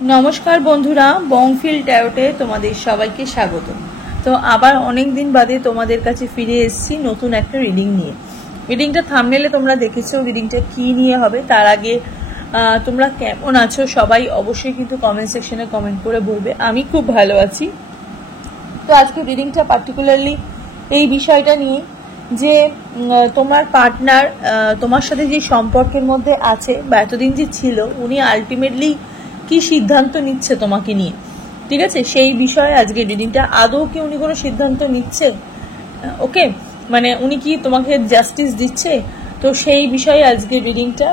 नमस्कार बंधुरा बंगफिल टैरोटे तुम्हारे सबाइके स्वागत। तो आबार अनेक दिन बादे तुम्हादेर काछे फिरे एसेछि नतून एकटा रिडिंग निये। रिडिंगटा थाम्बनेले तोमरा देखेছো रिडिंगटा की निये होबे तार आगे तोमरा केमन आछो सबाई अवश्यई किन्तु कमेंट सेक्शने कमेंट करे बोलबे। आमी खूब भालो आछि। तो आजके रिडिंगटा पार्टिकुलारली এই বিষয়টা নিয়ে যে তোমার পার্টনার তোমার সাথে যে সম্পর্কের মধ্যে আছে বা এতদিন যে ছিল উনি আলটিমেটলি কি সিদ্ধান্ত নিচ্ছে তোমাকে নিয়ে, ঠিক আছে, সেই বিষয়ে আজকে রিডিংটা। আদৌ কি উনি কোনো সিদ্ধান্ত নিচ্ছে, ওকে, মানে উনি কি তোমাকে জাস্টিস দিচ্ছে, তো সেই বিষয়ে আজকে রিডিংটা।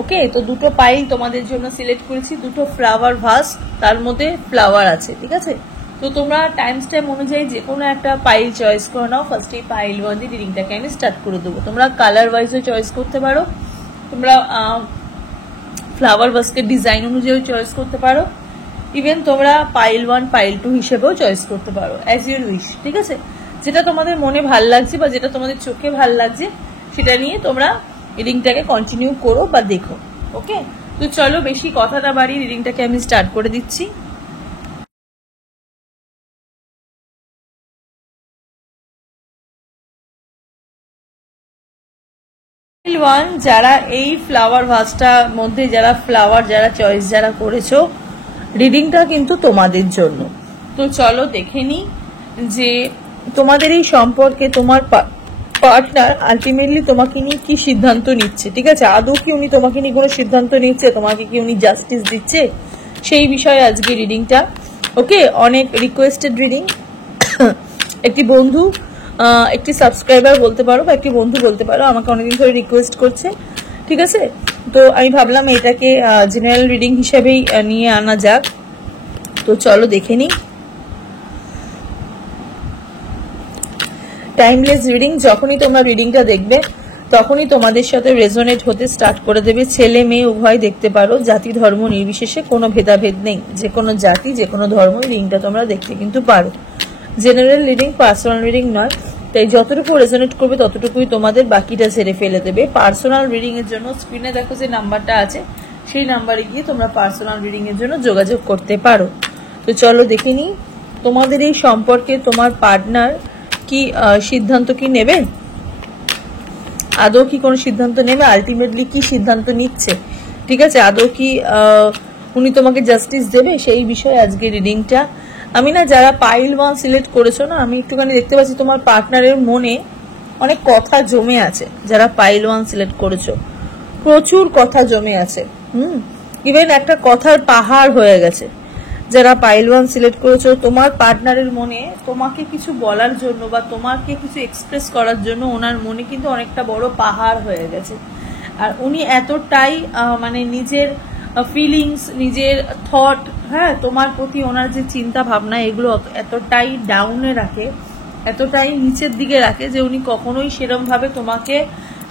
ওকে, তো দুটো পাইল তোমাদের জন্য সিলেক্ট করেছি, দুটো ফ্লাওয়ার ভাস, তার মধ্যে ফ্লাওয়ার আছে, ঠিক আছে। তো তোমরা টাইম স্ট্যাম্প অনুযায়ী যে কোনো একটা পাইল চয়েস করে নাও। ফার্স্টে পাইল 1 দিয়ে রিডিংটাকে আমি স্টার্ট করে দেবো। তোমরা কালার ওয়াইজও চয়েস করতে পারো, তোমরা ফ্লাওয়ার বাস্কেট ডিজাইন অনুযায়ী চয়েস করতে পারো, ইভেন তোমরা পাইল 1 পাইল 2 হিসেবেও চয়েস করতে পারো, অ্যাজ ইউর উইশ, ঠিক আছে। যেটা তোমাদের মনে ভাল লাগছে বা যেটা তোমাদের চোখে ভাল লাগছে সেটা নিয়ে তোমরা রিডিংটাকে কন্টিনিউ করো বা দেখো। ওকে, তো চলো বেশি কথা না বাড়িয়ে রিডিংটাকে আমি স্টার্ট করে দিচ্ছি। যারা এই ফ্লাওয়ার ভাসটার মধ্যে যারা ফ্লাওয়ার যারা চয়েস যারা করেছো রিডিংটা কিন্তু তোমাদের জন্য। তো চলো দেখে নি যে তোমাদের এই সম্পর্কে তোমার পার্টনার আলটিমেটলি তোমাকে নিয়ে কি সিদ্ধান্ত নিচ্ছে, ঠিক আছে। আদৌ কি উনি তোমাকে নিয়ে কোনো সিদ্ধান্ত নিচ্ছে, তোমাকে কি উনি জাস্টিস দিচ্ছে, সেই বিষয়ে আজকে রিডিংটা। ওকে, অনেক রিকোয়েস্টেড রিডিং। একটি বন্ধু, একটি সাবস্ক্রাইবার বলতে পারো বা একটি বন্ধু বলতে পারো, আমাকে অনেকদিন ধরে রিকোয়েস্ট করছে, ঠিক আছে। তো আমি ভাবলাম এটাকে জেনারেল রিডিং হিসেবেই নিয়ে আনা যাক। তো চলো দেখে নিই। Timeless reading. যখনই তোমরা রিডিংটা দেখবে তখনই তোমাদের সাথে রেজোনেট হতে স্টার্ট করে দেবে। ছেলে মেয়ে উভয় দেখতে পারো, জাতি ধর্ম নির্বিশেষে কোনো ভেদাভেদ নেই, যে কোনো জাতি যে কোনো ধর্ম রিডিংটা তোমরা দেখতে কিন্তু পারো। জেনারেল রিডিং, পার্সোনাল রিডিং নয়, তাই যতটুকু রেজোনেট করবে ততটুকুই তোমাদের, বাকিটা ছেড়ে ফেলে দেবে। পার্সোনাল রিডিং এর জন্য স্ক্রিনে দেখো যে নাম্বারটা আছে, সেই নাম্বারে গিয়ে তোমরা পার্সোনাল রিডিং এর জন্য যোগাযোগ করতে পারো। তো চলো দেখে নিই তোমাদের এই সম্পর্কে তোমার পার্টনার কি সিদ্ধান্ত কি নেবে, আদৌ কি কোনো সিদ্ধান্ত নেবে, আলটিমেটলি কি সিদ্ধান্ত নিচ্ছে, ঠিক আছে। আদৌ কি উনি তোমাকে জাস্টিস দেবে, সেই বিষয়ে আজকে রিডিংটা। আমি না যারা পাইল 1 সিলেক্ট করেছো না, আমি একটুখানি দেখতে পাচ্ছি তোমার পার্টনারের মনে অনেক কথা জমে আছে। যারা পাইল 1 সিলেক্ট করেছো প্রচুর কথা জমে আছে, ইভেন একটা কথার পাহাড় হয়ে গেছে। যারা পাইল 1 সিলেক্ট করেছো তোমার পার্টনারের মনে তোমাকে কিছু বলার জন্য বা তোমাকে কিছু এক্সপ্রেস করার জন্য ওনার মনে কিন্তু অনেকটা বড় পাহাড় হয়ে গেছে। আর উনি এতটাই মানে নিজের ফিলিংস, নিজের থট, হ্যাঁ, তোমার প্রতি ওনার যে চিন্তা ভাবনা এগুলো এতটাই ডাউনে রাখে, এতটাই নিচের দিকে রাখে যে উনি কখনোই সেরকম ভাবে তোমাকে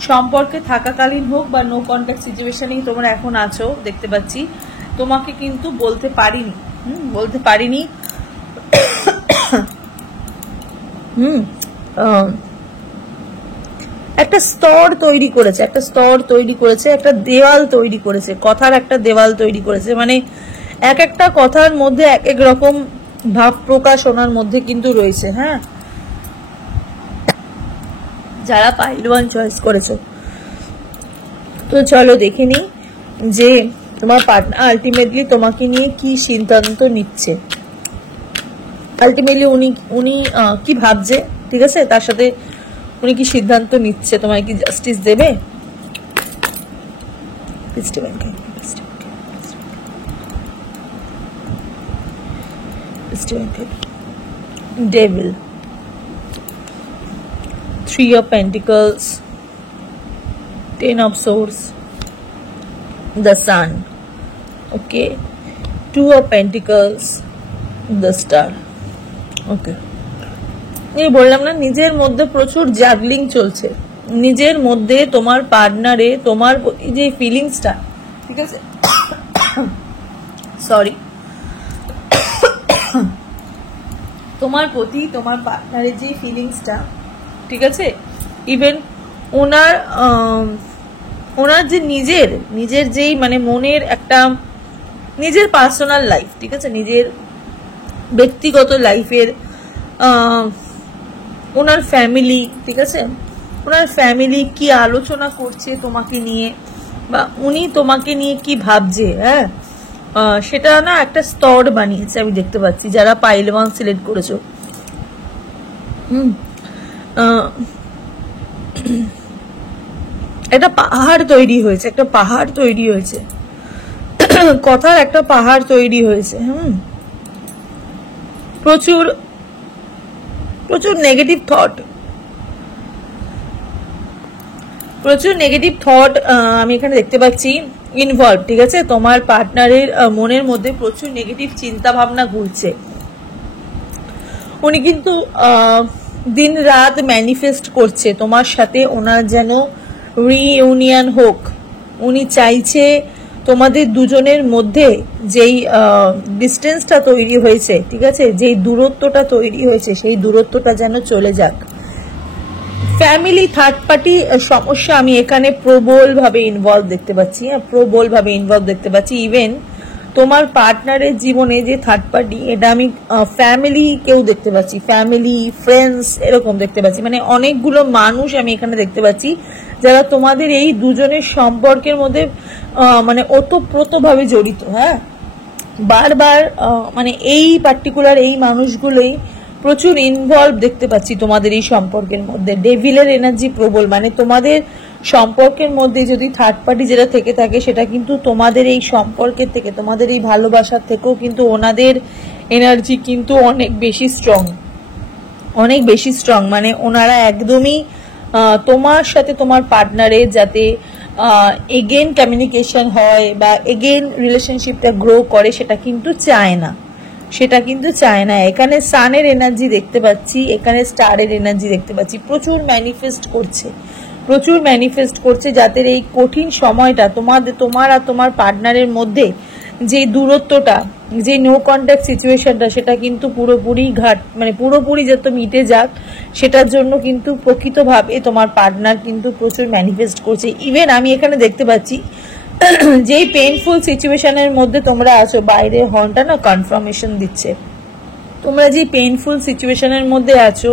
সম্পর্কে থাকাকালীন হোক বা নো কন্ট্যাক্ট সিচুয়েশনেই তোমরা এখন আছো দেখতে পাচ্ছি, তোমাকে কিন্তু বলতে পারিনি। একটা স্তর তৈরি করেছে, একটা দেওয়াল তৈরি করেছে, কথার একটা দেওয়াল তৈরি করেছে। মানে এক একটা কথার মধ্যে এক এক রকম ভাব প্রকাশ ওনার মধ্যে কিন্তু রয়েছে। হ্যাঁ, যারা পাইল 1 চয়েস করেছো, তো চলো দেখে নিই যে তোমার পার্টনার আলটিমেটলি তোমাকে নিয়ে কি সিদ্ধান্ত নিচ্ছে, আলটিমেটলি উনি কি ভাবছে, ঠিক আছে, তার সাথে উনি কি সিদ্ধান্ত নিচ্ছে, তোমায় কি জাস্টিস দেবে। Devil, 3 of Pentacles, 10 of Swords, the Sun, okay, 2 of Pentacles, the Star, okay। এই বললাম না, নিজের মধ্যে প্রচুর জাগলিং চলছে, নিজের মধ্যে তোমার পার্টনারে তোমার প্রতি যে ফিলিংসটা, ঠিক আছে, সরি, তোমার প্রতি তোমার পার্টনারের যে ফিলিংসটা, ঠিক আছে, ইভেন ওনার যে নিজের যেই মানে মনের একটা নিজের পার্সোনাল লাইফ, ঠিক আছে, নিজের ব্যক্তিগত লাইফের ওনার ফ্যামিলি, ঠিক আছে, ওনার ফ্যামিলি কি আলোচনা করছে তোমাকে নিয়ে, বা উনি তোমাকে নিয়ে কি ভাবছে, হ্যাঁ, সেটা না একটা স্তর বানিয়েছে আমি দেখতে পাচ্ছি যারা পাইল 1 সিলেক্ট করেছো। একটা পাহাড় তৈরি হয়েছে, একটা পাহাড় তৈরি হয়েছে, কথার একটা পাহাড় তৈরি হয়েছে। প্রচুর প্রচুর নেগেটিভ থট, প্রচুর নেগেটিভ থট আমি এখানে দেখতে পাচ্ছি ইনভলভ, ঠিক আছে। তোমার পার্টনারের মনের মধ্যে প্রচুর নেগেটিভ চিন্তা ভাবনা ঘুরছে। উনি কিন্তু দিন রাত ম্যানিফেস্ট করছে তোমার সাথে ওনার যেন রিইউনিয়ন হোক। উনি চাইছে তোমাদের দুজনের মধ্যে যেই ডিস্টেন্সটা তৈরি হয়েছে, ঠিক আছে, যেই দূরত্বটা তৈরি হয়েছে, সেই দূরত্বটা যেন চলে যাক। ফ্যামিলি থার্ড পার্টি সমস্যা আমি এখানে প্রবল ভাবে ইনভলভ দেখতে পাচ্ছি, প্রবল ভাবে ইনভলভ দেখতে পাচ্ছি। ইভেন তোমার পার্টনারের জীবনে যে থার্ড পার্টি, এটা আমি ফ্যামিলি কেউ দেখতে পাচ্ছি, ফ্যামিলি ফ্রেন্ডস এরকম দেখতে পাচ্ছি, মানে অনেকগুলো মানুষ আমি এখানে দেখতে পাচ্ছি যারা তোমাদের এই দুজনের সম্পর্কের মধ্যে মানে ওতপ্রোতভাবে জড়িত। হ্যাঁ, বারবার মানে এই পার্টিকুলার এই মানুষগুলোই প্রচুর ইনভলভ দেখতে পাচ্ছি তোমাদের এই সম্পর্কের মধ্যে। ডেভিলের এনার্জি প্রবল, মানে তোমাদের সম্পর্কের মধ্যে যদি থার্ড পার্টি যেটা থেকে থাকে সেটা কিন্তু তোমাদের এই সম্পর্কের থেকে, তোমাদের এই ভালোবাসার থেকেও কিন্তু ওনাদের এনার্জি কিন্তু অনেক বেশি স্ট্রং, অনেক বেশি স্ট্রং। মানে ওনারা একদমই তোমার সাথে তোমার পার্টনারের যাতে এগেন কমিউনিকেশন হয় বা এগেন রিলেশনশিপটা গ্রো করে সেটা কিন্তু চায় না, সেটা কিন্তু চায় না। এখানে সানের এনার্জি দেখতে পাচ্ছি, এখানে স্টারের এনার্জি দেখতে পাচ্ছি, প্রচুর ম্যানিফেস্ট করছে, প্রচুর ম্যানিফেস্ট করছে যাতে এই কঠিন সময়টা তোমার আর তোমার পার্টনারের মধ্যে যে দূরত্বটা, যে নো কন্ট্যাক্ট সিচুয়েশনটা, সেটা কিন্তু পুরোপুরি মানে পুরোপুরি যত মিটে যাক, সেটার জন্য কিন্তু প্রকৃতভাবে তোমার পার্টনার কিন্তু প্রচুর ম্যানিফেস্ট করছে। ইভেন আমি এখানে দেখতে পাচ্ছি যেই পেইনফুল সিচুয়েশনের মধ্যে তোমরা আছো, বাইরের হর্নটা না কনফার্মেশন দিচ্ছে, তোমরা যে পেইনফুল সিচুয়েশনের মধ্যে আছো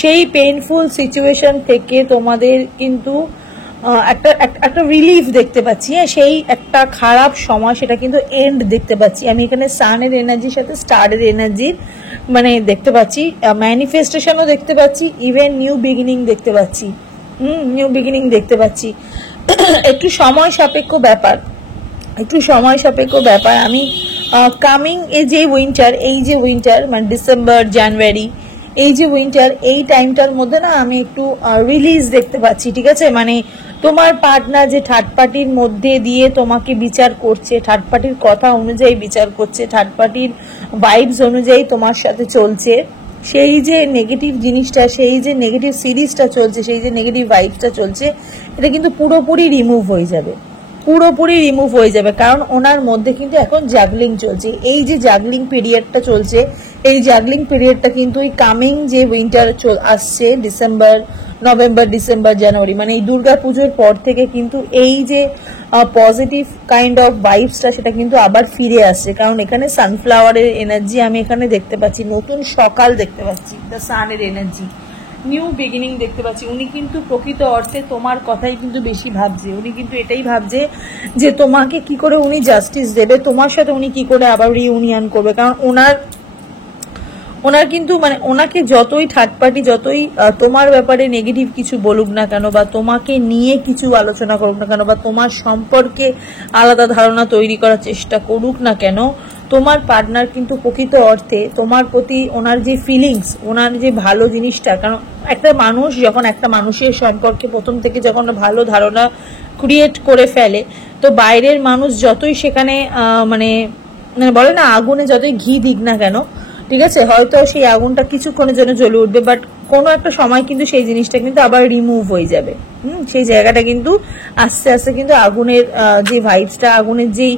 সেই পেইনফুল সিচুয়েশন থেকে তোমাদের কিন্তু একটা রিলিফ দেখতে পাচ্ছি। হ্যাঁ, সেই একটা খারাপ সময় সেটা কিন্তু এন্ড দেখতে পাচ্ছি। আমি এখানে সানের এনার্জির সাথে স্টারের এনার্জির মানে দেখতে পাচ্ছি, ম্যানিফেস্টেশনও দেখতে পাচ্ছি, ইভেন নিউ বিগিনিং দেখতে পাচ্ছি। নিউ বিগিনিং দেখতে পাচ্ছি। একটু সময় সাপেক্ষ ব্যাপার, একটু সময় সাপেক্ষ ব্যাপার। আমি কামিং এই যে উইন্টার মানে ডিসেম্বর জানুয়ারি, এই যে উইন্টার, এই টাইমটার মধ্যে না আমি একটু রিলিজ দেখতে পাচ্ছি, ঠিক আছে। মানে তোমার পার্টনার যে থার্ড পার্টির মধ্যে দিয়ে তোমাকে বিচার করছে, থার্ড পার্টির কথা অনুযায়ী বিচার করছে, থার্ড পার্টির ভাইবস অনুযায়ী তোমার সাথে চলছে, সেই যে নেগেটিভ জিনিসটা, সেই যে নেগেটিভ সিরিজটা চলছে, সেই যে নেগেটিভ ভাইবসটা চলছে, এটা কিন্তু পুরোপুরি রিমুভ হয়ে যাবে, পুরোপুরি রিমুভ হয়ে যাবে। কারণ ওনার মধ্যে কিন্তু এখন জাগলিং চলছে। এই যে জাগলিং পিরিয়ডটা চলছে, এই জাগলিং পিরিয়ডটা কিন্তু এই কামিং যে উইন্টার আসছে নভেম্বর ডিসেম্বর জানুয়ারি, মানে এই দুর্গা পুজোর পর থেকে কিন্তু এই যে পজিটিভ কাইন্ড অফ ভাইবসটা সেটা কিন্তু আবার ফিরে আসছে। কারণ এখানে সানফ্লাওয়ারের এনার্জি আমি এখানে দেখতে পাচ্ছি, নতুন সকাল দেখতে পাচ্ছি, দ্য সানের এনার্জি, নিউ বিগিনিং দেখতে পাচ্ছি। উনি কিন্তু প্রকৃত অর্থে তোমার কথাই কিন্তু বেশি ভাবছে। উনি কিন্তু এটাই ভাবছে যে তোমাকে কি করে উনি জাস্টিস দেবে, তোমার সাথে উনি কি করে আবার রিইউনিয়ন করবে। কারণ ওনার কিন্তু মানে ওনাকে যতই থার্ড পার্টি যতই তোমার ব্যাপারে নেগেটিভ কিছু বলুক না কেন, বা তোমাকে নিয়ে কিছু আলোচনা করুক না কেন, বা তোমার সম্পর্কে আলাদা ধারণা তৈরি করার চেষ্টা করুক না কেন, তোমার পার্টনার কিন্তু প্রকৃত অর্থে তোমার প্রতি ওনার যে ফিলিংস, ওনার যে ভালো জিনিসটা, কারণ একটা মানুষ যখন একটা মানুষের সম্পর্কে প্রথম থেকে যখন ভালো ধারণা ক্রিয়েট করে ফেলে, তো বাইরের মানুষ যতই সেখানে মানে বলে না আগুনে যতই ঘি দিক না কেন, ঠিক আছে, হয়তো সেই আগুনটা কিছুক্ষণের জন্য জ্বলে উঠবে, বাট কোনো একটা সময় কিন্তু সেই জিনিসটা কিন্তু আবার রিমুভ হয়ে যাবে। সেই জায়গাটা কিন্তু আস্তে আস্তে কিন্তু আগুনের যে ভাইবসটা, আগুনের যেই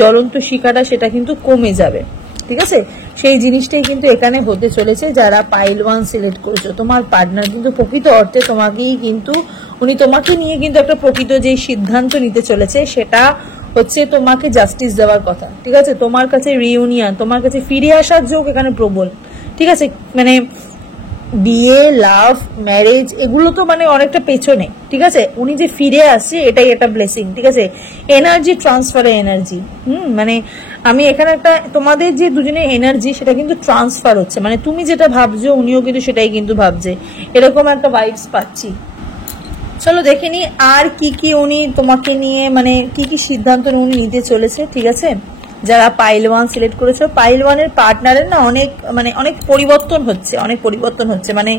জ্বলন্ত শিখাটা সেটা কিন্তু কমে যাবে, ঠিক আছে। সেই জিনিসটাই কিন্তু এখানে হতে চলেছে। যারা পাইল 1 সিলেক্ট করেছো, তোমার পার্টনার কিন্তু প্রকৃত অর্থে তোমাকেই কিন্তু উনি তোমাকে নিয়ে কিন্তু একটা প্রকৃত যে সিদ্ধান্ত নিতে চলেছে সেটা হচ্ছে তোমাকে জাস্টিস দেওয়ার কথা, ঠিক আছে? তোমার কাছে রিইউনিয়ন, তোমার কাছে ফিরে আসার যোগ এখানে প্রবল, ঠিক আছে? মানে বিয়ে, লাভ, ম্যারেজ এগুলো তো মানে অনেকটা পেছনে, ঠিক আছে? উনি যে ফিরে আসছে এটাই একটা ব্লেসিং, ঠিক আছে? এনার্জি ট্রান্সফারের এনার্জি, মানে আমি এখানে একটা তোমাদের যে দুজনের এনার্জি সেটা কিন্তু ট্রান্সফার হচ্ছে, মানে তুমি যেটা ভাবছো উনিও কিন্তু সেটাই কিন্তু ভাবছে, এরকম একটা ভাইবস পাচ্ছি। চলো দেখে নি আর কি কি উনি তোমাকে নিয়ে মানে কি কি সিদ্ধান্ত উনি নিতে চলেছে, ঠিক আছে? যারা পাইল 1 সিলেক্ট করেছো, পাইল 1 এর পার্টনারের না অনেক পরিবর্তন হচ্ছে, মানে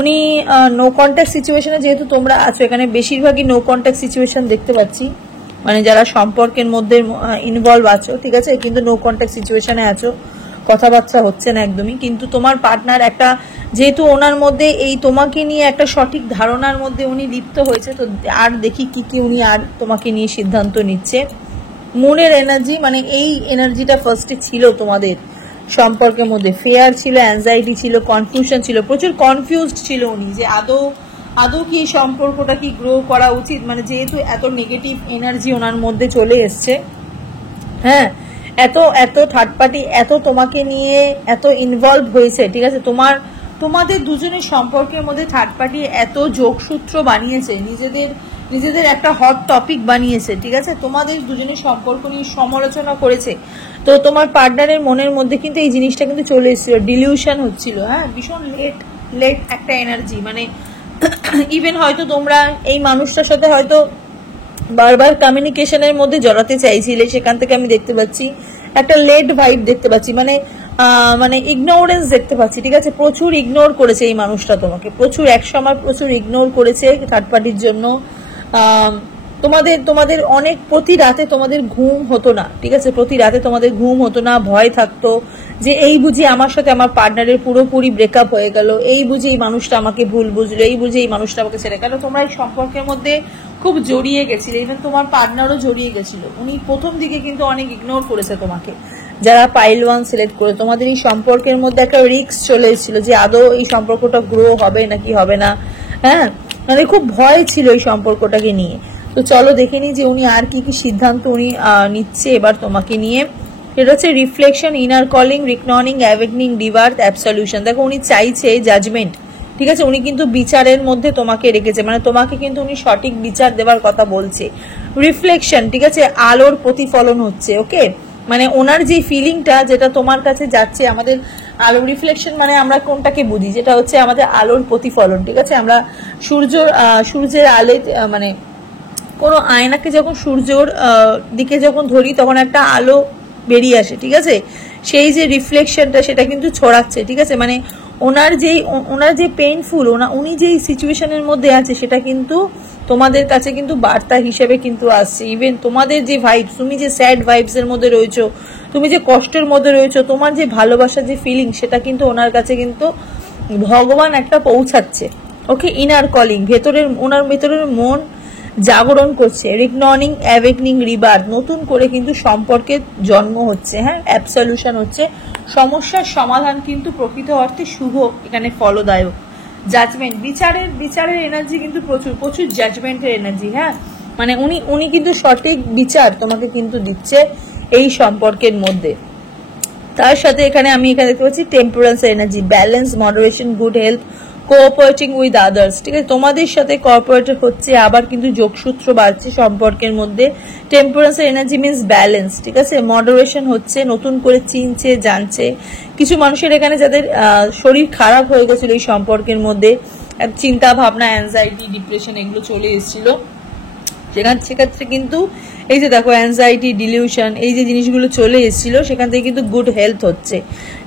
উনি নো কন্ট্যাক্ট সিচুয়েশনে যেহেতু তোমরা আছো, এখানে বেশিরভাগই নো কন্ট্যাক্ট সিচুয়েশন দেখতে পাচ্ছি, মানে যারা সম্পর্কের মধ্যে ইনভলভ আছো, ঠিক আছে? কিন্তু নো কন্ট্যাক্ট সিচুয়েশনে আছো, কথাবার্তা হচ্ছে না একদমই, কিন্তু তোমার পার্টনার একটা যেহেতু ওনার মধ্যে এই তোমাকে নিয়ে একটা সঠিক ধারণার মধ্যে উনি লিপ্ত হয়েছে, তো আর দেখি কি কি উনি আর তোমাকে নিয়ে সিদ্ধান্ত নিচ্ছে। মুনের এনার্জি, মানে এই এনার্জিটা ফার্স্টে ছিল তোমাদের সম্পর্কের মধ্যে, ফেয়ার ছিল, অ্যাংজাইটি ছিল, কনফিউশন ছিল, প্রচুর কনফিউজড ছিল উনি যে আদৌ কি এই সম্পর্কটা কি গ্রো করা উচিত, মানে যেহেতু এত নেগেটিভ এনার্জি ওনার মধ্যে চলে এসছে, হ্যাঁ, এত থার্ড পার্টি এত তোমাকে নিয়ে এত ইনভলভ হয়েছে, ঠিক আছে? তোমাদের দুজনের সম্পর্কের মধ্যে থার্ড পার্টি এত যোগসূত্র বানিয়েছে, নিজেদের একটা হট টপিক বানিয়েছে, ঠিক আছে? তোমাদের দুজনের সম্পর্ক নিয়ে সমালোচনা করেছে, তো তোমার পার্টনারের মনের মধ্যে কিন্তু এই জিনিসটা কিন্তু চলে এসেছিল, ডিলিউশন হচ্ছিল, হ্যাঁ, ভীষণ লেট একটা এনার্জি, মানে ইভেন হয়তো তোমরা এই মানুষটার সাথে হয়তো বারবার কমিউনিকেশনের মধ্যে জড়াতে চাইছিলে, সেখান থেকে আমি দেখতে পাচ্ছি একটা লেট ভাইব দেখতে পাচ্ছি, মানে ইগনোরেন্স দেখতে পাচ্ছি, ঠিক আছে? প্রচুর ইগনোর করেছে এই মানুষটা তোমাকে, একসময় প্রচুর ইগনোর করেছে থার্ড পার্টির জন্য। তোমাদের অনেক প্রতি রাতে তোমাদের ঘুম হতো না, ঠিক আছে? প্রতি রাতে তোমাদের ঘুম হতো না, ভয় থাকতো যে এই বুঝি আমার সাথে আমার পার্টনারের পুরোপুরি ব্রেকআপ হয়ে গেল, এই বুঝি এই মানুষটা আমাকে ভুল বুঝলো, এই বুঝি এই মানুষটা আমাকে ছেড়ে গেল। তোমরা এই সম্পর্কের মধ্যে খুব জড়িয়ে গেছিলে, ইভেন তোমার পার্টনারও জড়িয়ে গেছিল, উনি প্রথম দিকে কিন্তু অনেক ইগনোর করেছে তোমাকে। যারা পাইল 1 সিলেক্ট করে, তোমাদের এই সম্পর্কের মধ্যে একটা রিস্ক চলে এসেছিল যে আদৌ এই সম্পর্কটা গ্রো হবে নাকি হবে না, হ্যাঁ, মানে খুব ভয় ছিল এই সম্পর্কটাকে নিয়ে। তো চলো দেখে নি যে উনি আর কি কি সিদ্ধান্ত উনি নিচ্ছে এবার তোমাকে নিয়ে। এটা হচ্ছে reflection, inner calling, reckoning, awakening, rebirth, absolution. দেখো উনি চাইছে জাজমেন্ট, ঠিক আছে? উনি কিন্তু বিচারের মধ্যে তোমাকে রেখেছে, মানে তোমাকে কিন্তু উনি সঠিক বিচার দেওয়ার কথা বলছে। রিফ্লেকশন, ঠিক আছে, আলোর প্রতিফলন হচ্ছে, ওকে? মানে ওনার যে ফিলিংটা যেটা তোমার কাছে যাচ্ছে, আমাদের আলো রিফ্লেকশন মানে আমরা কোনটাকে বুঝি, যেটা হচ্ছে আমাদের আলোর প্রতিফলন, ঠিক আছে? আমরা সূর্যের আলে মানে কোনো আয়নাকে যখন সূর্যর দিকে যখন ধরি তখন একটা আলো বেরিয়ে আসে, ঠিক আছে? সেই যে রিফ্লেকশনটা সেটা কিন্তু ছড়াচ্ছে, ঠিক আছে? মানে ওনার যে পেইনফুল, উনি যে সিচুয়েশনের মধ্যে আছে সেটা কিন্তু তোমাদের কাছে কিন্তু বার্তা হিসেবে কিন্তু আসছে। ইভেন তোমাদের যে ভাইবস, তুমি যে স্যাড ভাইবস এর মধ্যে রয়েছো, তুমি যে কষ্টের মধ্যে রয়েছো, তোমার যে ভালোবাসার যে ফিলিং সেটা কিন্তু ওনার কাছে কিন্তু ভগবান একটা পৌঁছাচ্ছে, ওকে? ইনার কলিং, ওনার ভেতরের মন জাগরণ করছে, রিকননিং, অ্যাওয়েকনিং, রিবার্থ, নতুন করে কিন্তু সম্পর্কের জন্ম হচ্ছে, হ্যাঁ, অ্যাবসলিউশন হচ্ছে, সমস্যার সমাধান কিন্তু প্রকৃত অর্থে শুভ এখানে ফলদায়ক। জাজমেন্ট, বিচারের এনার্জি কিন্তু প্রচুর জাজমেন্টের এনার্জি, হ্যাঁ, মানে উনি কিন্তু সঠিক বিচার তোমাকে কিন্তু দিচ্ছে এই সম্পর্কের মধ্যে। তার সাথে এখানে দেখতে পাচ্ছি টেম্পারেন্সের energy, balance, moderation, good health, cooperating with others, ঠিক আছে? তোমাদের সাথে কোঅপারেট হচ্ছে, আবার কিন্তু যোগসূত্র বাড়ছে সম্পর্কের মধ্যে। টেম্পারেন্সের এনার্জি মিনস ব্যালেন্স, ঠিক আছে? মডারেশন হচ্ছে, নতুন করে চিনছে, জানছে। কিছু মানুষের এখানে যাদের শরীর খারাপ হয়ে গেছিল এই সম্পর্কের মধ্যে, চিন্তা ভাবনা, অ্যাংজাইটি, ডিপ্রেশন এগুলো চলে এসেছিল, সেক্ষেত্রে কিন্তু এই যে দেখো অ্যাংজাইটি, ডিলিউশন, এই যে জিনিসগুলো চলে এসেছিল সেখান থেকে কিন্তু গুড হেলথ হচ্ছে,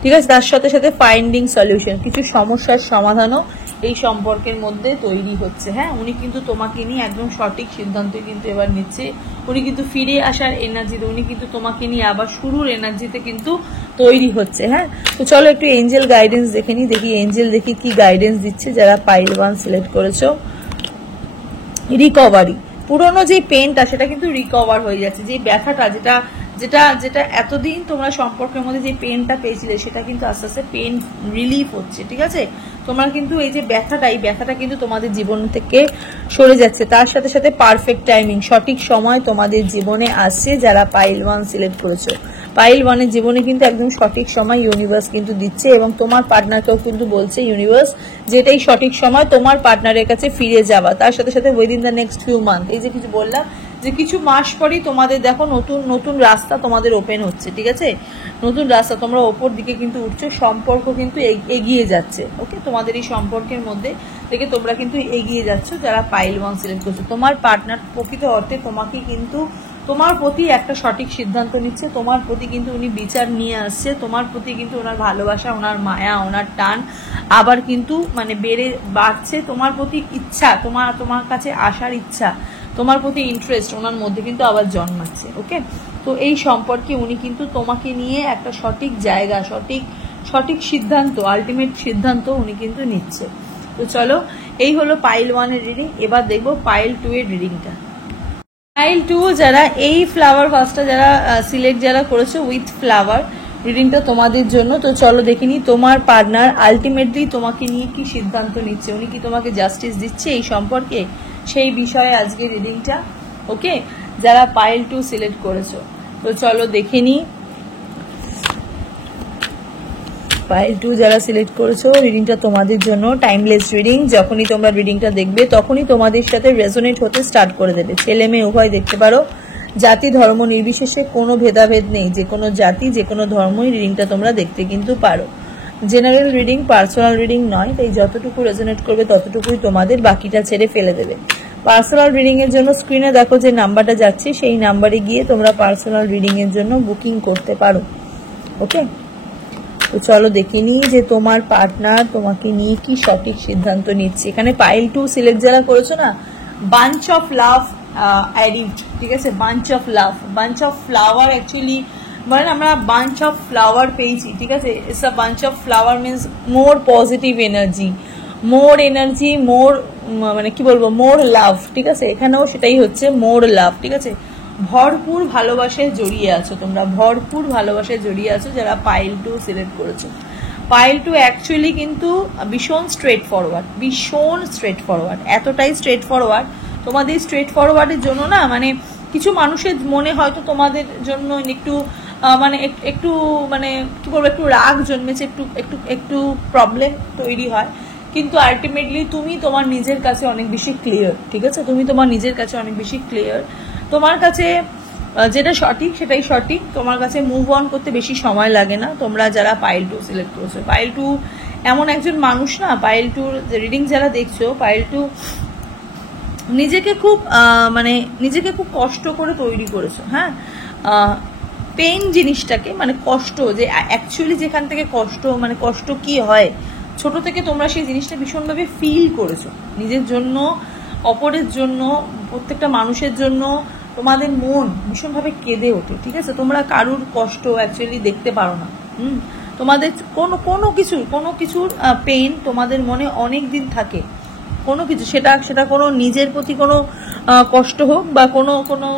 ঠিক আছে? তার সাথে সাথে ফাইন্ডিং সলিউশন, কিছু সমস্যার সমাধানও এই সম্পর্কের মধ্যে তৈরি হচ্ছে, হ্যাঁ। উনি কিন্তু তোমাকে নিয়ে একদম সঠিক সিদ্ধান্ত কিন্তু এবার নিচ্ছে, উনি কিন্তু ফিরে আসার এনার্জিতে, উনি কিন্তু তোমাকে নিয়ে আবার শুরুর এনার্জিতে কিন্তু তৈরি হচ্ছে, হ্যাঁ। তো চলো একটু এঞ্জেল গাইডেন্স দেখে নি, এঞ্জেল দেখি কি গাইডেন্স দিচ্ছে যারা পাইল 1 সিলেক্ট করেছো। রিকভারি, পুরোনো যে পেনটা সেটা কিন্তু রিকভার হয়ে যাচ্ছে, যে ব্যথাটা যেটা যেটা যেটা এতদিন তোমরা সম্পর্কের মধ্যে যে পেনটা পেয়েছিলে সেটা কিন্তু আস্তে আস্তে পেন রিলিফ হচ্ছে, ঠিক আছে। তোমরা কিন্তু এই যে ব্যথাটা কিন্তু তোমাদের জীবন থেকে সরে যাচ্ছে। তার সাথে সাথে পারফেক্ট টাইমিং, সঠিক সময় তোমাদের জীবনে আসছে যারা পাইল 1 সিলেক্ট করেছো। পাইল 1 জীবনে কিন্তু একদম সঠিক সময় ইউনিভার্স কিন্তু দিচ্ছে, এবং তোমার পার্টনারকেও কিন্তু বলছে ইউনিভার্স যেটাই সঠিক সময় তোমার পার্টনারের কাছে ফিরে যাওয়া। তার সাথে সাথে within the next few month, এই যে কিছু বললাম যে কিছু মাস পরেই তোমাদের দেখো নতুন নতুন রাস্তা তোমাদের ওপেন হচ্ছে, ঠিক আছে। নতুন রাস্তা, তোমরা ওপর দিকে কিন্তু উঠছো, সম্পর্ক কিন্তু এগিয়ে যাচ্ছে। ওকে, তোমাদের এই সম্পর্কের মধ্যে থেকে তোমরা কিন্তু এগিয়ে যাচ্ছ যারা পাইল 1 সিলেক্ট করছো। তোমার পার্টনার প্রকৃত অর্থে তোমাকে কিন্তু তোমার প্রতি একটা সঠিক সিদ্ধান্ত নিচ্ছে, তোমার প্রতি কিন্তু উনি বিচার নিয়ে আসছে, তোমার প্রতি কিন্তু ওনার ভালোবাসা, ওনার মায়া, ওনার টান আবার কিন্তু মানে বাড়ছে। তোমার প্রতি ইচ্ছা, তোমার কাছে আসার ইচ্ছা, তোমার প্রতি ইন্টারেস্ট ওনার মধ্যে কিন্তু আবার জন্মাচ্ছে। ওকে, তো এই সম্পর্কে উনি কিন্তু তোমাকে নিয়ে একটা সঠিক জায়গা, সঠিক সিদ্ধান্ত, আলটিমেট সিদ্ধান্ত উনি কিন্তু নিচ্ছে। তো চলো, এই হলো পাইল 1 এর রিডিং। এবার দেখবো পাইল 2 এর রিডিংটা। পাইল 2 যারা এই ফ্লাওয়ার ফার্স্টটা যারা সিলেক্ট যারা করেছো উইথ ফ্লাওয়ার, রিডিংটা তোমাদের জন্য। তো চলো দেখিনি তোমার পার্টনার আলটিমেটলি তোমাকে নিয়ে কি সিদ্ধান্ত নিচ্ছে, উনি কি তোমাকে জাস্টিস দিচ্ছে এই সম্পর্কে, সেই বিষয়ে আজকে রিডিংটা। ওকে, যারা পাইল 2 সিলেক্ট করেছো, তো চলো দেখিনি পাইল 2 যারা সিলেক্ট করেছো রিডিংটা তোমাদের জন্য। টাইমলেস রিডিং, যখনই তোমরা রিডিংটা দেখবে তখনই তোমাদের সাথে রেজোনেট হতে স্টার্ট করে দেবে। ছেলে মেয়ে উভয় দেখতে পারো, জাতি ধর্ম নির্বিশেষে কোনো ভেদাভেদ নেই, যে কোনো জাতি যে কোনো ধর্মই রিডিংটা তোমরা দেখতে কিন্তু পারো। জেনারেল রিডিং, পার্সোনাল রিডিং নয়, তাই যতটুকু রেজোনেট করবে ততটুকুই তোমাদের, বাকিটা ছেড়ে ফেলে দেবে। পার্সোনাল রিডিং এর জন্য স্ক্রিনে দেখো যে নাম্বারটা যাচ্ছে, সেই নাম্বারে গিয়ে তোমরা পার্সোনাল রিডিং এর জন্য বুকিং করতে পারো। ওকে, তো চলো দেখে নিই যে তোমার পার্টনার তোমাকে নিয়ে কি সঠিক সিদ্ধান্ত নিচ্ছে। এখানে পাইল 2 সিলেক্ট যারা করেছো না, বাঞ্চ অফ লাভ অ্যারিভড, ঠিক আছে। বাঞ্চ অফ ফ্লাওয়ার, অ্যাকচুয়ালি মানে আমরা বাঞ্চ অফ ফ্লাওয়ার পেয়েছি, ঠিক আছে। It's a bunch of flower means more positive energy, more মানে কি বলবো, মোর লাভ, ঠিক আছে। এখানেও সেটাই হচ্ছে, মোর লাভ, ঠিক আছে। ভরপুর ভালোবাসায় জড়িয়ে আছো তোমরা, ভরপুর ভালোবাসায় জড়িয়ে আছো যারা পাইল 2 সিলেক্ট করেছো। পাইল 2 অ্যাকচুয়ালি কিন্তু ভীষণ স্ট্রেট ফরওয়ার্ড, এতটাই স্ট্রেট ফরওয়ার্ড। তোমাদের স্ট্রেট ফরওয়ার্ডের জন্য না, মানে কিছু মানুষের মনে হয়তো তোমাদের জন্য একটু মানে একটু মানে কি বলবো, একটু রাগ জন্মেছে, একটু প্রবলেম তৈরি হয়, কিন্তু আলটিমেটলি তুমি তোমার নিজের কাছে অনেক বেশি ক্লিয়ার, ঠিক আছে। তুমি তোমার নিজের কাছে অনেক বেশি ক্লিয়ার, তোমার কাছে যেটা সঠিক সেটাই সঠিক, তোমার কাছে মুভ অন করতে বেশি সময় লাগে না। তোমরা যারা পাইল 2 সিলেক্ট করেছো, পাইল 2 এমন একজন মানুষ না, পাইল 2 রিডিং যারা দেখছো, পাইল 2 নিজেকে খুব কষ্ট করে তৈরি করেছো। হ্যাঁ, পেইন জিনিসটাকে, মানে কষ্ট, যে অ্যাকচুয়ালি যেখান থেকে কষ্ট কি হয়, ছোট থেকে তোমরা সেই জিনিসটা ভীষণভাবে ফিল করেছো নিজের জন্য, অপরের জন্য, প্রত্যেকটা মানুষের জন্য। তোমাদের মন ভীষণভাবে কেঁদে ওঠে, ঠিক আছে। তোমরা কারুর কষ্ট অ্যাকচুয়ালি দেখতে পারো না। তোমাদের কোনো কিছুর পেইন তোমাদের মনে অনেক দিন থাকে, কোনো কিছু, সেটা কোনো নিজের প্রতি কোনো কষ্ট হোক, বা কোনো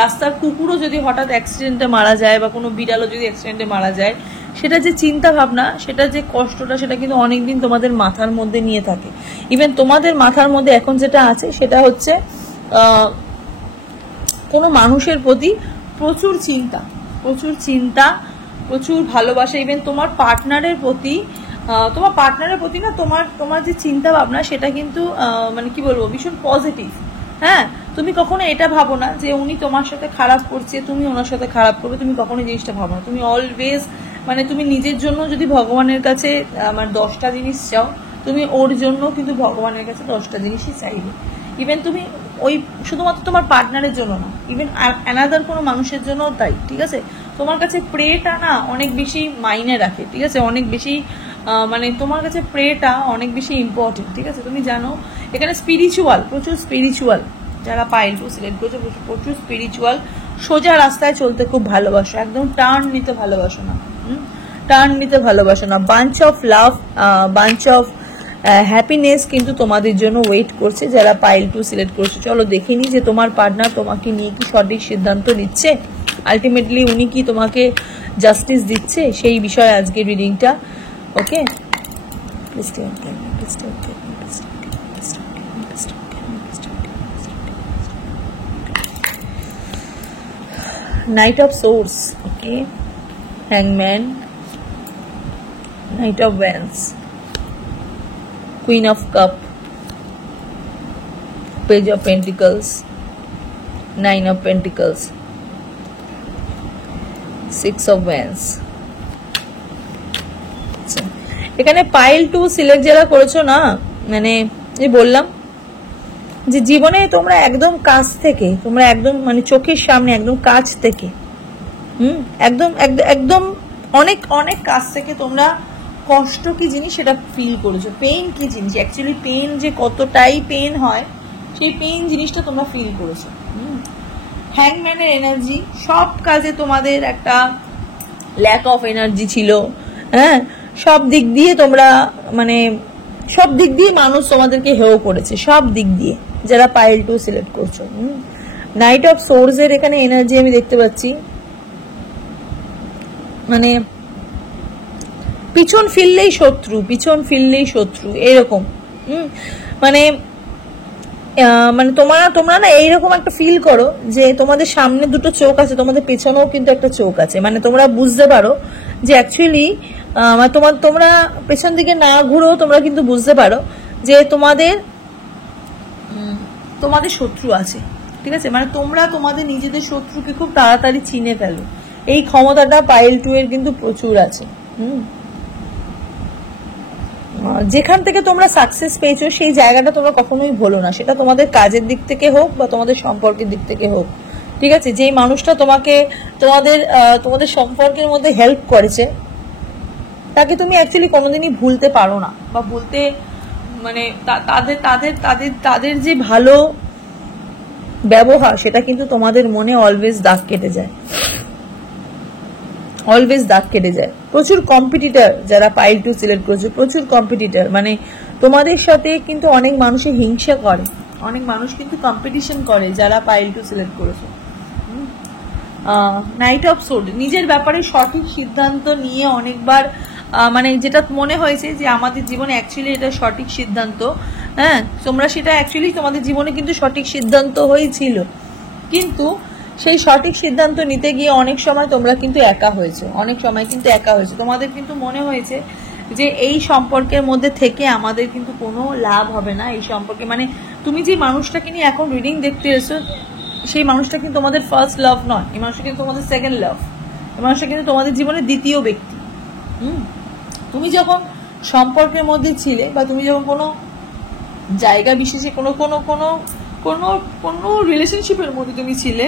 রাস্তার কুকুরও যদি হঠাৎ অ্যাক্সিডেন্টে মারা যায়, বা কোনো বিড়ালও যদি অ্যাক্সিডেন্টে মারা যায়, সেটা যে চিন্তা ভাবনা, সেটা যে কষ্টটা, সেটা কিন্তু অনেকদিন তোমাদের মাথার মধ্যে নিয়ে থাকে। ইভেন তোমাদের মাথার মধ্যে এখন যেটা আছে সেটা হচ্ছে কোনো মানুষের প্রতি প্রচুর চিন্তা, প্রচুর ভালোবাসা। ইভেন তোমার পার্টনারের প্রতি না, তোমার যে চিন্তা ভাবনা সেটা কিন্তু মানে কি বলবো, ভীষণ পজিটিভ। হ্যাঁ, তুমি কখনো এটা ভাবো না যে উনি তোমার সাথে খারাপ করছে, তুমি ওনার সাথে খারাপ করবে, তুমি কখনো জিনিসটা ভাবো না। তুমি অলওয়েজ, মানে তুমি নিজের জন্য যদি ভগবানের কাছে 10টা জিনিস চাও, তুমি ওর জন্য কিন্তু ভগবানের কাছে 10টা জিনিসই চাইবে। ইভেন তুমি ওই শুধুমাত্র তোমার পার্টনারের জন্য না, ইভেন অ্যানাদার কোনো মানুষের জন্য তাই, ঠিক আছে। তোমার কাছে প্রেটা না অনেক বেশি মাইনে রাখে, ঠিক আছে, অনেক বেশি, মানে তোমার কাছে প্রেটা অনেক বেশি ইম্পর্টেন্ট, ঠিক আছে। তুমি জানো এখানে প্রচুর স্পিরিচুয়াল যারা পাইল 2 সিলেক্ট করছে, প্রচুর স্পিরিচুয়াল, সোজা রাস্তায় চলতে খুব ভালোবাসো, একদম টার্ন নিতে ভালোবাসো না। Bunch of love, bunch of happiness কিন্তু তোমাদের জন্য ওয়েট করছে যারা পাইল 2 সিলেক্ট করছে। চলো দেখে নি যে তোমার পার্টনার তোমাকে নিয়ে কি সঠিক সিদ্ধান্ত নিচ্ছে। আলটিমেটলি উনি কি তোমাকে জাস্টিস দিচ্ছে, সেই বিষয়ে আজকের রিডিংটা। ওকে, Knight of Swords, okay, Hangman, Knight of Wands, Queen of Cup, Page of Pentacles, Nine of Pentacles, Six of Wands। এখানে পাইল 2 সিলেক্ট যারা করেছো না, মানে যে বললাম যে জীবনে তোমরা একদম কাছ থেকে, তোমরা একদম মানে চোখের সামনে একদম কাছ থেকে, একদম একদম অনেক অনেক কাছ থেকে তোমরা কষ্ট কি জিনিস সেটা ফিল করেছো, পেইন কি জিনিস, অ্যাকচুয়ালি পেইন যে কতটাই পেইন হয় সেই পেইন জিনিসটা তোমরা ফিল করেছো। হ্যাংম্যানের এনার্জি, সব কাজে তোমাদের একটা ল্যাক অফ এনার্জি ছিল, হ্যাঁ, সব দিক দিয়ে তোমরা মানে সব দিক দিয়ে মানুষ তোমাদেরকে হেয় করেছে, সব দিক দিয়ে, যারা পাইল 2 সিলেক্ট করছো। নাইট অফ সোর্স এর এখানে এনার্জি আমি দেখতে পাচ্ছি, মানে পিছন ফিরলেই শত্রু, পিছন ফিরলেই শত্রু, এরকম। মানে মানে তোমরা না এইরকম একটা ফিল করো যে তোমাদের সামনে দুটো চোখ আছে, তোমাদের পেছনেও কিন্তু একটা চোখ আছে, মানে তোমরা বুঝতে পারো যে অ্যাকচুয়ালি তোমরা পেছন দিকে না ঘুরেও তোমরা কিন্তু বুঝতে পারো যে তোমাদের শত্রু আছে, ঠিক আছে, মানে তোমরা তোমাদের নিজেদের শত্রুকে খুব তাড়াতাড়ি চিনে ফেলো, এই ক্ষমতাটা পাইল 2 এর কিন্তু প্রচুর আছে। যেখান থেকে তোমরা সাকসেস পেয়েছো সেই জায়গাটা তোমরা কখনোই ভুলো না, সেটা তোমাদের কাজের দিক থেকে হোক বা তোমাদের সম্পর্কের দিক থেকে হোক, ঠিক আছে, যেই মানুষটা তোমাকে তোমাদের সম্পর্কের মধ্যে হেল্প করেছে তাকে তুমি অ্যাকচুয়ালি কোনোদিনই ভুলতে পারো না, বা ভুলতে মানে তাদের যে ভালো ব্যবহার সেটা কিন্তু তোমাদের মনে অলওয়েজ দাগ কেটে যায়, অলওয়েজ দাগ কেটে যায়। প্রচুর কম্পিটিটর যারা পাইল 2 সিলেক্ট করেছে, প্রচুর কম্পিটিটর, মানে তোমাদের সাথে কিন্তু অনেক মানুষে হিংসা করে, অনেক মানুষ কিন্তু কম্পিটিশন করে যারা পাইল 2 সিলেক্ট করেছে। নাইট অফ সোর্ড, নিজের ব্যাপারে সঠিক সিদ্ধান্ত নিয়ে অনেকবার মানে যেটা মনে হয়েছে যে আমাদের জীবনে অ্যাকচুয়ালি এটা সঠিক সিদ্ধান্ত, হ্যাঁ, তোমরা সেটা অ্যাকচুয়ালি তোমাদের জীবনে কিন্তু সঠিক সিদ্ধান্ত হয়েছিল, কিন্তু সেই সঠিক সিদ্ধান্ত নিতে গিয়ে অনেক সময় তোমরা কিন্তু একা হয়েছে, অনেক সময় কিন্তু একা হয়েছে, তোমাদের কিন্তু মনে হয়েছে যে এই সম্পর্কের মধ্যে থেকে আমাদের কিন্তু কোনো লাভ হবে না, এই সম্পর্কে মানে তুমি যে মানুষটাকে নিয়ে এখন রিডিং দেখতে এসো সেই মানুষটা কিন্তু তোমাদের ফার্স্ট লাভ নয়, এই মানুষটা কিন্তু তোমাদের সেকেন্ড লাভ, এই মানুষটা কিন্তু তোমাদের জীবনের দ্বিতীয় ব্যক্তি। তুমি যখন সম্পর্কের মধ্যে ছিলে বা তুমি যখন কোনো জায়গা বিশেষে কোনো রিলেশনশিপের মধ্যে তুমি ছিলে,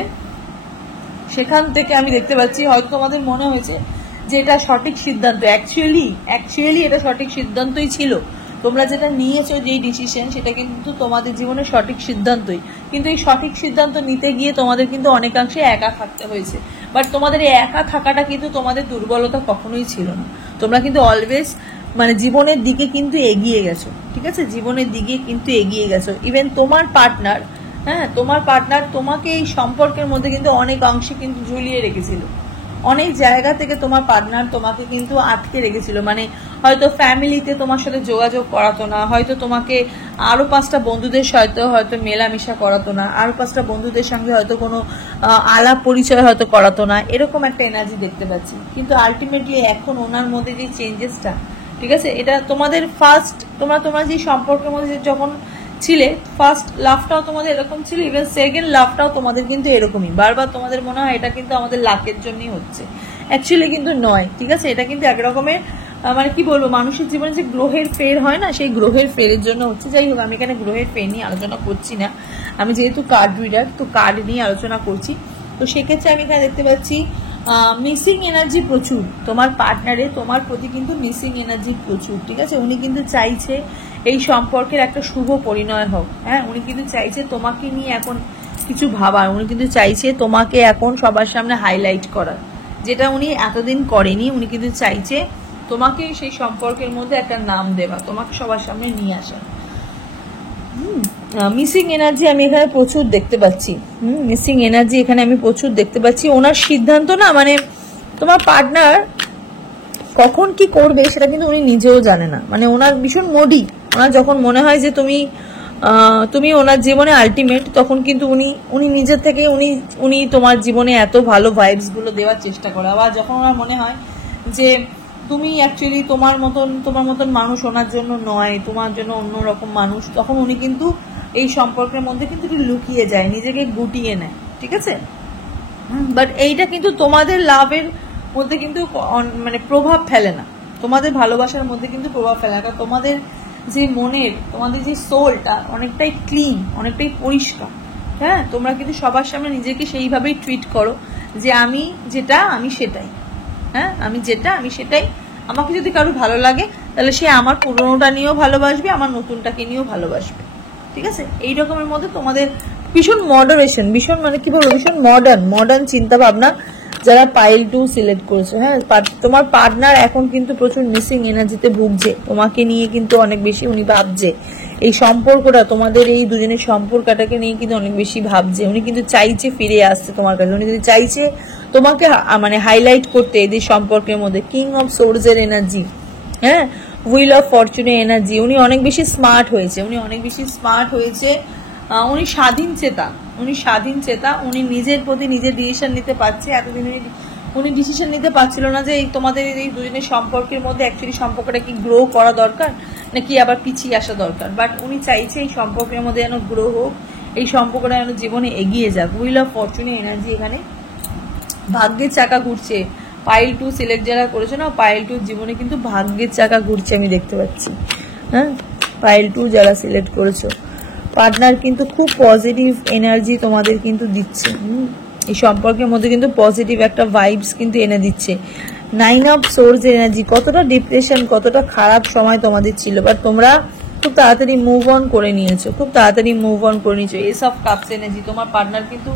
সেখান থেকে আমি দেখতে পাচ্ছি হয়তো তোমাদের মনে হয়েছে যে এটা সঠিক সিদ্ধান্ত, অ্যাকচুয়ালি এটা সঠিক সিদ্ধান্তই ছিল, তোমরা যেটা নিয়েছো যেই ডিসিশন সেটা কিন্তু তোমাদের জীবনের সঠিক সিদ্ধান্তই, কিন্তু এই সঠিক সিদ্ধান্ত নিতে গিয়ে তোমাদের কিন্তু অনেকাংশে একা থাকতে হয়েছে, বাট তোমাদের এই একা থাকাটা কিন্তু তোমাদের দুর্বলতা কখনোই ছিল না, তোমরা কিন্তু অলওয়েজ মানে জীবনের দিকে কিন্তু এগিয়ে গেছো, ঠিক আছে, জীবনের দিকে কিন্তু এগিয়ে গেছো। ইভেন তোমার পার্টনার, হ্যাঁ, তোমার পার্টনার তোমাকে এই সম্পর্কের মধ্যে কিন্তু অনেক অংশে কিন্তু ঝুলিয়ে রেখেছিল, অনেক জায়গা থেকে তোমার পার্টনার তোমাকে কিন্তু আটকে রেখেছিল, মানে হয়তো ফ্যামিলিতে তোমার সাথে যোগাযোগ করাতো না, হয়তো তোমাকে আরো 5টা বন্ধুদের সাথে হয়তো মেলামেশা করাতো না, আরো 5টা বন্ধুদের সঙ্গে হয়তো কোনো আলাপ পরিচয় হয়তো করাতো না, এরকম একটা এনার্জি দেখতে পাচ্ছি, কিন্তু আলটিমেটলি এখন ওনার মধ্যে যে চেঞ্জেসটা, ঠিক আছে, এটা তোমাদের ফার্স্ট তোমরা যে সম্পর্কের মধ্যে যখন ছিলে ফার্স্ট লাভটাও তোমাদের এরকম ছিল, ইভেন সেকেন্ড লাভটাও তোমাদের কিন্তু এরকমই, বারবার তোমাদের মনে হয় এটা কিন্তু আমাদের লাকের জন্যই হচ্ছে, অ্যাকচুয়ালি কিন্তু নয়, ঠিক আছে, এটা কিন্তু একরকমের মানে কি বলবো মানুষের জীবনে যে গ্রহের ফের হয় না, সেই গ্রহের ফেরের জন্য হচ্ছে। যাই হোক, আমি এখানে গ্রহের ফের নিয়ে আলোচনা করছি না, আমি যেহেতু কার্ড রিডার তো কার্ড নিয়ে আলোচনা করছি, তো সেক্ষেত্রে আমি এখানে দেখতে পাচ্ছি মিসিং এনার্জি প্রচুর, তোমার পার্টনারে তোমার প্রতি কিন্তু মিসিং এনার্জি প্রচুর, ঠিক আছে, উনি কিন্তু চাইছে এই সম্পর্কের একটা শুভ পরিণয় হোক, হ্যাঁ, উনি কিন্তু চাইছে তোমাকে নিয়ে এখন কিছু ভাবার, উনি কিন্তু চাইছে তোমাকে এখন সবার সামনে হাইলাইট করার, যেটা উনি এতদিন করেনি, উনি কিন্তু চাইছে তোমাকে সেই সম্পর্কের মধ্যে একটা নাম দেওয়া, তোমাকে সবার সামনে নিয়ে আসা। মিসিং এনার্জি আমি এখানে প্রচুর দেখতে পাচ্ছি। মিসিং এনার্জি এখানে আমি প্রচুর দেখতে পাচ্ছি। ওনার সিদ্ধান্ত না, মানে তোমার পার্টনার কখন কি করবে সেটা কিন্তু উনি নিজেও জানে না। মানে ওনার ভীষণ মোডি। ওনার যখন মনে হয় যে তুমি ওনার জীবনে আলটিমেট, তখন কিন্তু উনি নিজের থেকে উনি তোমার জীবনে এত ভালো ভাইবস গুলো দেওয়ার চেষ্টা করে। আবার যখন ওনার মনে হয় যে তুমি অ্যাকচুয়ালি তোমার মতন মানুষ ওনার জন্য নয়, তোমার জন্য অন্যরকম মানুষ, তখন উনি কিন্তু এই সম্পর্কের মধ্যে কিন্তু একটু লুকিয়ে যায়, নিজেকে গুটিয়ে নেয়, ঠিক আছে। বাট এইটা কিন্তু তোমাদের লাভের মধ্যে কিন্তু মানে প্রভাব ফেলে না, তোমাদের ভালোবাসার মধ্যে কিন্তু প্রভাব ফেলে না। কারণ তোমাদের যে মনের, তোমাদের যে সোলটা অনেকটাই ক্লিন, অনেকটাই পরিষ্কার। হ্যাঁ, তোমরা কিন্তু সবার সামনে নিজেকে সেইভাবেই ট্রিট করো যে আমি যেটা আমি সেটাই। হ্যাঁ, আমি যেটা আমি সেটাই। আমাকে যদি কারো ভালো লাগে তাহলে সে আমার পুরনোটা নিয়েও ভালোবাসবে, আমার নতুনটাকে নিয়েও ভালোবাসবে, ঠিক আছে। এই রকমের মধ্যে তোমাদের ভীষণ মডারেশন, ভীষণ মানে কি বলবো, ভীষণ মডার্ন চিন্তা ভাবনা যারা পাইল 2 সিলেক্ট করেছো। হ্যাঁ, তোমার পার্টনার এখন কিন্তু প্রচুর মিসিং এনার্জিতে ভুগছে, তোমাকে নিয়ে কিন্তু অনেক বেশি উনি ভাবছে। এই সম্পর্কটা, তোমাদের এই দুজনের সম্পর্কটাকে নিয়ে কিন্তু অনেক বেশি ভাবছে। উনি কিন্তু চাইছে ফিরে আসতে তোমার কাছে, উনি যদি চাইছে তোমাকে মানে হাইলাইট করতে এদের সম্পর্কের মধ্যে। কিং অফ সোর্স এর এনার্জি, হ্যাঁ, হুইল অফ ফরচুনের এনার্জি। উনি অনেক বেশি স্মার্ট হয়েছে, উনি স্বাধীন চেতা, উনি নিজের প্রতি নিজের ডিসিশন নিতে পারছে। এতদিন উনি ডিসিশন নিতে পারছিল না যে তোমাদের এই দুজনের সম্পর্কের মধ্যে অ্যাকচুয়ালি সম্পর্কটা কি গ্রো করা দরকার নাকি আবার পিছিয়ে আসা দরকার। বাট উনি চাইছে এই সম্পর্কের মধ্যে যেন গ্রো হোক, এই সম্পর্কটা যেন জীবনে এগিয়ে যাক। হুইল অফ ফরচুনের এনার্জি, এখানে ভাগ্যের চাকা ঘুরছে। পাইল 2 সিলেক্ট যারা করেছে না, পাইল 2 জীবনে কিন্তু ভাগ্যের চাকা ঘুরছে আমি দেখতে পাচ্ছি। হ্যাঁ, পাইল 2 যারা সিলেক্ট করেছো, পার্টনার কিন্তু খুব পজিটিভ এনার্জি তোমাদের কিন্তু দিচ্ছে। এই সম্পর্কের মধ্যে কিন্তু পজিটিভ একটা ভাইবস কিন্তু এনে দিচ্ছে। 9 অফ সোর্স এনার্জি, কতটা ডিপ্রেশন, কতটা খারাপ সময় তোমাদের ছিল, বাট তোমরা খুব তাড়াতাড়ি মুভ অন করে নিয়েছো, এস অফ কাপস এনার্জি, তোমার পার্টনার কিন্তু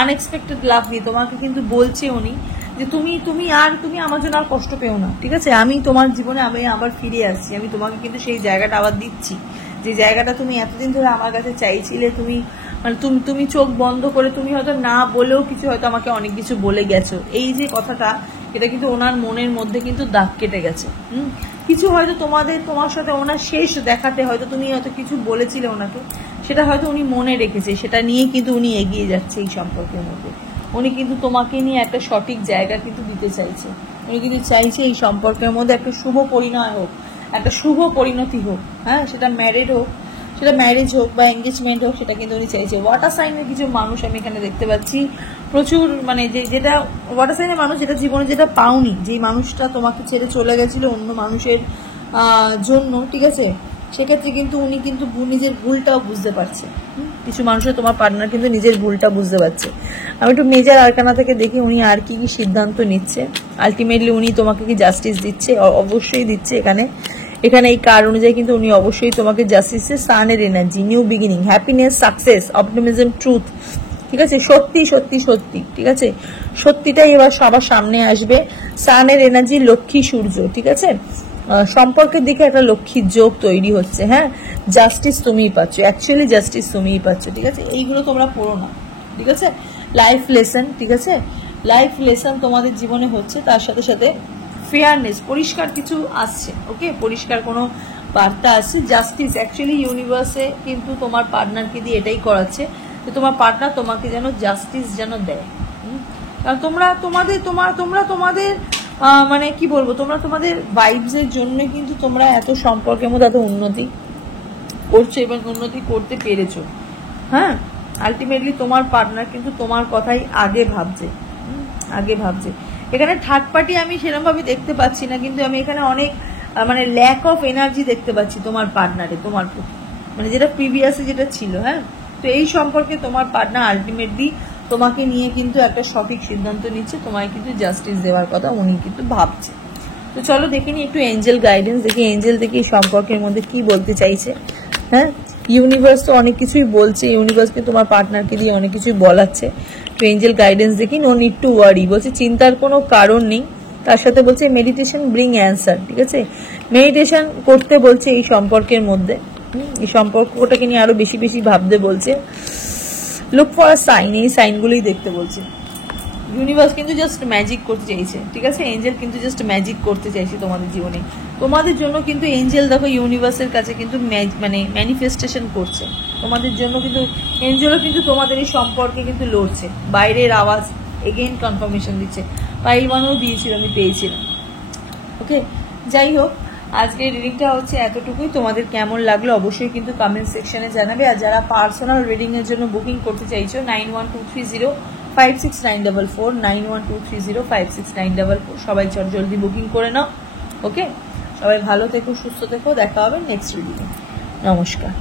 আনএক্সপেক্টেড লাভ নিয়ে তোমাকে কিন্তু বলছে উনি যে তুমি আমার জন্য আর কষ্ট পেও না, ঠিক আছে। আমি তোমার জীবনে আমি আবার ফিরে আসছি, আমি তোমাকে কিন্তু সেই জায়গাটা আবার দিচ্ছি, যে জায়গাটা তুমি এতদিন ধরে আমার কাছে চাইছিলে। তুমি চোখ বন্ধ করে, তুমি হয়তো না বলেও কিছু হয়তো আমাকে অনেক কিছু বলে গেছো। এই যে কথাটা, এটা কিন্তু ওনার মনের মধ্যে কিন্তু দাগ কেটে গেছে। কিছু হয়তো তোমার সাথে ওনার শেষ দেখাতে হয়তো তুমি হয়তো কিছু বলেছিলে ওনাকে, সেটা হয়তো উনি মনে রেখেছে, সেটা নিয়ে কিন্তু উনি এগিয়ে যাচ্ছে এই সম্পর্কের মধ্যে। উনি কিন্তু তোমাকে নিয়ে একটা সঠিক জায়গা কিন্তু দিতে চাইছে। উনি কিন্তু চাইছে এই সম্পর্কের মধ্যে একটা শুভ পরিণয় হোক, একটা শুভ পরিণতি হোক। হ্যাঁ, সেটা ম্যারেজ হোক বা এঙ্গেজমেন্ট হোক, সেটা কিন্তু উনি চাইছে। ওয়াটার সাইনের কিছু মানুষ আমি এখানে দেখতে পাচ্ছি প্রচুর, মানে যেটা ওয়াটার সাইনের মানুষ, যেটা জীবনে যেটা পাওনি, যে মানুষটা তোমাকে ছেড়ে চলে গেছিল অন্য মানুষের জন্য, ঠিক আছে, সেক্ষেত্রে কিন্তু উনি কিন্তু নিজের ভুলটাও বুঝতে পারছে। কিছু মানুষের, তোমার পার্টনার কিন্তু নিজের ভুলটা বুঝতে পারছে। আমি একটু মেজর আরকানা থেকে দেখি উনি আর কি সিদ্ধান্ত নিচ্ছে। আলটিমেটলি উনি তোমাকে কি জাস্টিস দিচ্ছে? অবশ্যই দিচ্ছে। এখানে এই কার্ড অনুযায়ী কিন্তু উনি অবশ্যই তোমাকে জাস্টিস দিচ্ছে। সানের energy, new beginning, happiness, success, optimism, truth, ঠিক আছে, সত্যি, ঠিক আছে, সত্যিটাই এবার সবার সামনে আসবে। সানের এনার্জি, লক্ষ্মী, সূর্য, ঠিক আছে, সম্পর্কের দিকে একটা লক্ষ্মীর যোগ তৈরি হচ্ছে। হ্যাঁ, জাস্টিস তুমিই পাচ্ছ, অ্যাকচুয়ালি জাস্টিস তুমিই পাচ্ছ, ঠিক আছে। এইগুলো তোমরা পড়ো না, ঠিক আছে। লাইফ লেসন, ঠিক আছে, লাইফ লেসন তোমাদের জীবনে হচ্ছে, তার সাথে সাথে ফেয়ারনেস, পরিষ্কার কিছু আসছে। ওকে, পরিষ্কার কোনো বার্তা আসছে। জাস্টিস, অ্যাকচুয়ালি ইউনিভার্সে কিন্তু তোমার পার্টনারকে দিয়ে এটাই করাচ্ছে যে তোমার পার্টনার তোমাকে যেন জাস্টিস যেন দেয়। কারণ তোমাদের মানে কি বলবো, তোমাদের ভাইবস এর জন্য কিন্তু তোমরা এত সম্পর্কের মধ্যে এত উন্নতি করছো এবং উন্নতি করতে পেরেছো। হ্যাঁ, আলটিমেটলি তোমার পার্টনার কিন্তু তোমার কথাই আগে ভাবছে। এখানে থার্ড পার্টি আমি সেরকম ভাবে দেখতে পাচ্ছি না, কিন্তু আমি এখানে অনেক মানে ল্যাক অফ এনার্জি দেখতে পাচ্ছি তোমার পার্টনারে, তোমার প্রতি, মানে যেটা প্রিভিয়াসে যেটা ছিল। হ্যাঁ, তো এই সম্পর্কে তোমার পার্টনার আলটিমেটলি তোমাকে নিয়ে কিন্তু একটা সঠিক সিদ্ধান্ত নিচ্ছে, তোমায় কিন্তু জাস্টিস দেওয়ার কথা উনি কিন্তু ভাবছে। তো চলো দেখে নি একটু এঞ্জেল গাইডেন্স, দেখি এঞ্জেল থেকে এই সম্পর্কের মধ্যে কি বলতে চাইছে। হ্যাঁ, ইউনিভার্স তো অনেক কিছুই বলছে, ইউনিভার্সকে তোমার পার্টনারকে দিয়ে অনেক কিছুই বলাচ্ছে। তো এঞ্জেল গাইডেন্স দেখি। নো নিড টু ওয়ারি, বলছে চিন্তার কোনো কারণ নেই। তার সাথে বলছে মেডিটেশন ব্রিং অ্যান্সার, ঠিক আছে, মেডিটেশন করতে বলছে এই সম্পর্কের মধ্যে। এই সম্পর্কটাকে নিয়ে আরো বেশি বেশি ভাবতে বলছে। লুক ফর আ সাইন, এই সাইনগুলোই দেখতে বলছে। ইউনিভার্স কিন্তু জাস্ট ম্যাজিক করতে চাইছে, ঠিক আছে? এঞ্জেল কিন্তু জাস্ট ম্যাজিক করতে চাইছে তোমাদের জীবনে। তোমাদের জন্য কিন্তু এঞ্জেল দেখো ইউনিভার্সের কাছে কিন্তু মানে ম্যানিফেস্টেশন করছে তোমাদের জন্য, কিন্তু এঞ্জেলও কিন্তু তোমাদের এই সম্পর্কে কিন্তু লড়ছে। বাইরের আওয়াজ এগেইন কনফার্মেশন দিচ্ছে, পাইল ওয়ানও দিয়েছিল, আমি পেয়েছিলাম। ওকে, যাই হোক, আজকের রিডিংটা হচ্ছে এতটুকুই। তোমাদের কেমন লাগলো অবশ্যই কিন্তু কমেন্ট সেকশনে জানাবে। আর যারা পার্সোনাল রিডিং এর জন্য বুকিং করতে চাইছো 9123056944 9123056944 সবাই জলদি বুকিং করে নাও। ওকে, সবাই ভালো থেকো, সুস্থ থেকো, দেখা হবে নেক্সট রিডিংয়ে। নমস্কার।